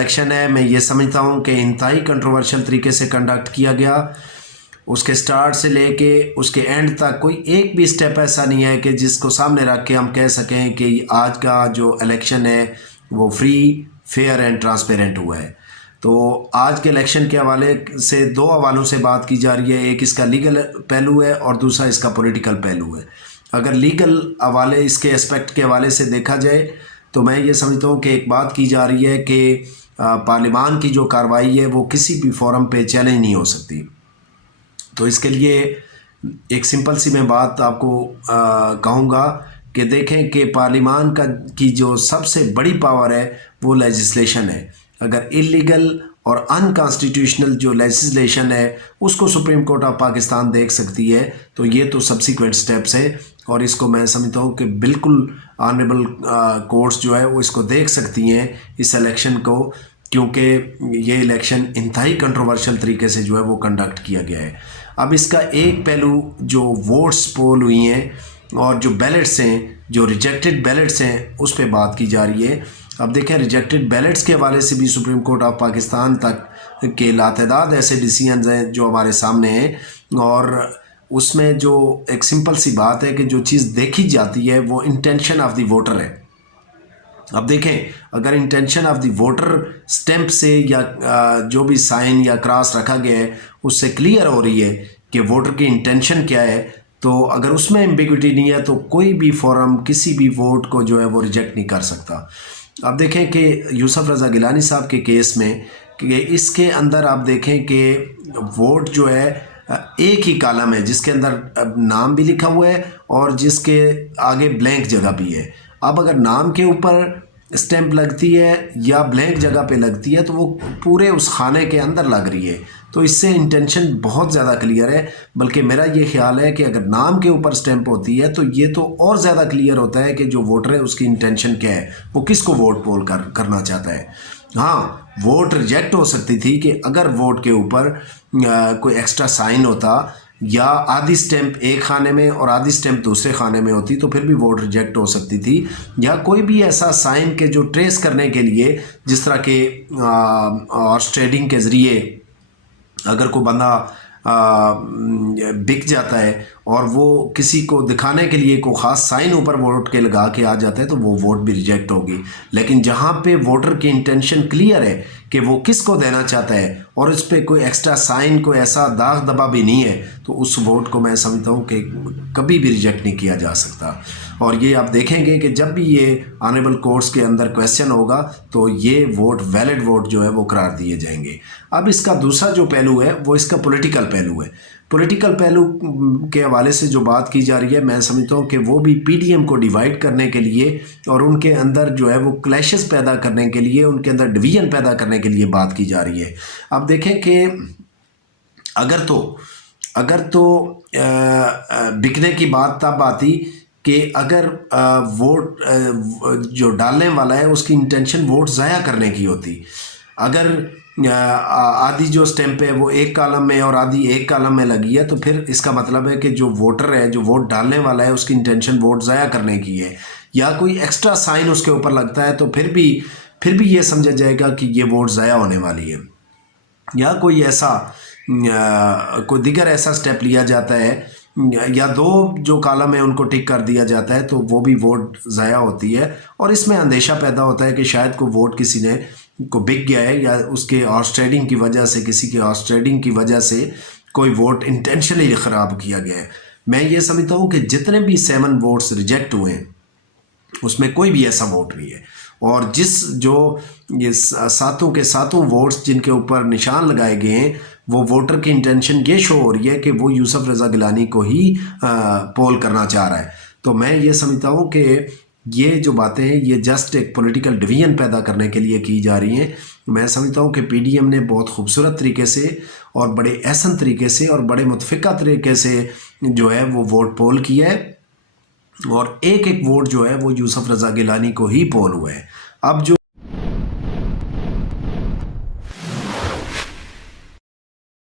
Election है, मैं ये समझता हूँ कि इंतहाई कंट्रोवर्शियल तरीके से कंडक्ट किया गया। उसके स्टार्ट से लेके उसके एंड तक कोई एक भी स्टेप ऐसा नहीं है कि जिसको सामने रख के हम कह सकें कि आज का जो इलेक्शन है वो फ्री, फेयर एंड ट्रांसपेरेंट हुआ है। तो आज के इलेक्शन के हवाले से दो हवालों से बात की जा रही है, एक इसका लीगल पहलू है और दूसरा इसका पॉलिटिकल पहलू है। अगर लीगल हवाले इसके एस्पेक्ट के हवाले से देखा जाए तो मैं ये समझता हूँ कि एक बात की जा रही है कि पार्लियामान की जो कार्रवाई है वो किसी भी फोरम पे चैलेंज नहीं हो सकती। तो इसके लिए एक सिंपल सी मैं बात आपको कहूँगा कि देखें कि पार्लियामान की जो सबसे बड़ी पावर है वो लेजिस्लेशन है। अगर इलीगल और अनकॉन्स्टिट्यूशनल जो लेजिस्लेशन है उसको सुप्रीम कोर्ट ऑफ पाकिस्तान देख सकती है, तो ये तो सब्सिक्वेंट स्टेप्स है और इसको मैं समझता हूँ कि बिल्कुल ऑनरेबल कोर्ट्स जो है वो इसको देख सकती हैं इस इलेक्शन को, क्योंकि ये इलेक्शन इंतहाई कंट्रोवर्शियल तरीके से जो है वो कंडक्ट किया गया है। अब इसका एक पहलू जो वोट्स पोल हुई हैं और जो बैलेट्स हैं, जो रिजेक्टेड बैलेट्स हैं, उस पर बात की जा रही है। अब देखें रिजेक्टेड बैलेट्स के हवाले से भी सुप्रीम कोर्ट ऑफ पाकिस्तान तक के लातदाद ऐसे डिसीजंस हैं जो हमारे सामने हैं और उसमें जो एक सिंपल सी बात है कि जो चीज़ देखी जाती है वो इंटेंशन ऑफ द वोटर है। अब देखें अगर intention of the voter stamp से या जो भी साइन या क्रॉस रखा गया है उससे क्लियर हो रही है कि वोटर की इंटेंशन क्या है, तो अगर उसमें एम्बिग्विटी नहीं है तो कोई भी फोरम किसी भी वोट को जो है वो रिजेक्ट नहीं कर सकता। अब देखें कि यूसुफ रज़ा गिलानी साहब के केस में कि इसके अंदर आप देखें कि वोट जो है एक ही कॉलम है जिसके अंदर नाम भी लिखा हुआ है और जिसके आगे ब्लैंक जगह भी है। अब अगर नाम के ऊपर स्टैंप लगती है या ब्लैंक जगह पे लगती है तो वो पूरे उस खाने के अंदर लग रही है, तो इससे इंटेंशन बहुत ज़्यादा क्लियर है। बल्कि मेरा ये ख्याल है कि अगर नाम के ऊपर स्टैंप होती है तो ये तो और ज़्यादा क्लियर होता है कि जो वोटर है उसकी इंटेंशन क्या है, वो किसको वोट पोल करना चाहता है। हाँ, वोट रिजेक्ट हो सकती थी कि अगर वोट के ऊपर कोई एक्स्ट्रा साइन होता या आधी स्टैंप एक खाने में और आधी स्टैंप दूसरे खाने में होती तो फिर भी वोट रिजेक्ट हो सकती थी, या कोई भी ऐसा साइन के जो ट्रेस करने के लिए, जिस तरह के हॉर्स ट्रेडिंग के ज़रिए अगर कोई बंदा बिक जाता है और वो किसी को दिखाने के लिए कोई ख़ास साइन ऊपर वोट के लगा के आ जाता है तो वो वोट भी रिजेक्ट होगी। लेकिन जहाँ पे वोटर की इंटेंशन क्लियर है कि वो किसको देना चाहता है और उस पर कोई एक्स्ट्रा साइन, कोई ऐसा दाग दबा भी नहीं है, तो उस वोट को मैं समझता हूँ कि कभी भी रिजेक्ट नहीं किया जा सकता। और ये आप देखेंगे कि जब भी ये ऑनरेबल कोर्ट्स के अंदर क्वेश्चन होगा तो ये वोट वैलिड वोट जो है वो करार दिए जाएंगे। अब इसका दूसरा जो पहलू है वो इसका पॉलिटिकल पहलू है। पॉलिटिकल पहलू के हवाले से जो बात की जा रही है मैं समझता हूँ कि वो भी पीडीएम को डिवाइड करने के लिए और उनके अंदर जो है वो क्लैशेस पैदा करने के लिए, उनके अंदर डिवीजन पैदा करने के लिए बात की जा रही है। अब देखें कि अगर तो बिकने की बात तब आती कि अगर वोट जो डालने वाला है उसकी इंटेंशन वोट ज़ाया करने की होती। अगर आधी जो स्टैंप है वो एक कॉलम में और आधी एक कॉलम में लगी है तो फिर इसका मतलब है कि जो वोटर है, जो वोट डालने वाला है, उसकी इंटेंशन वोट ज़ाया करने की है। या कोई एक्स्ट्रा साइन उसके ऊपर लगता है तो फिर भी ये समझा जाएगा कि ये वोट ज़ाया होने वाली है। या कोई ऐसा कोई दिगर ऐसा स्टेप लिया जाता है या दो जो कॉलम है उनको टिक कर दिया जाता है तो वो भी वोट ज़ाया होती है। और इसमें अंदेशा पैदा होता है कि शायद कोई वोट किसी ने को बिक गया है या उसके हॉर्स ट्रेडिंग की वजह से, किसी के हॉर्स ट्रेडिंग की वजह से कोई वोट इंटेंशनली ख़राब किया गया है। मैं ये समझता हूँ कि जितने भी 7 वोट्स रिजेक्ट हुए हैं उसमें कोई भी ऐसा वोट नहीं है। और जो ये सातों के सातों वोट्स जिनके ऊपर निशान लगाए गए हैं वो वोटर की इंटेंशन ये शो हो रही है कि वो यूसुफ रज़ा गिलानी को ही पोल करना चाह रहा है। तो मैं ये समझता हूँ कि ये जो बातें हैं ये जस्ट एक पॉलिटिकल डिवीजन पैदा करने के लिए की जा रही हैं। मैं समझता हूँ कि पीडीएम ने बहुत खूबसूरत तरीके से और बड़े एहसन तरीके से और बड़े मुतफ़िका तरीके से जो है वो वोट पोल किया है और एक एक वोट जो है वो यूसुफ रज़ा गिलानी को ही पोल हुआ है। अब जो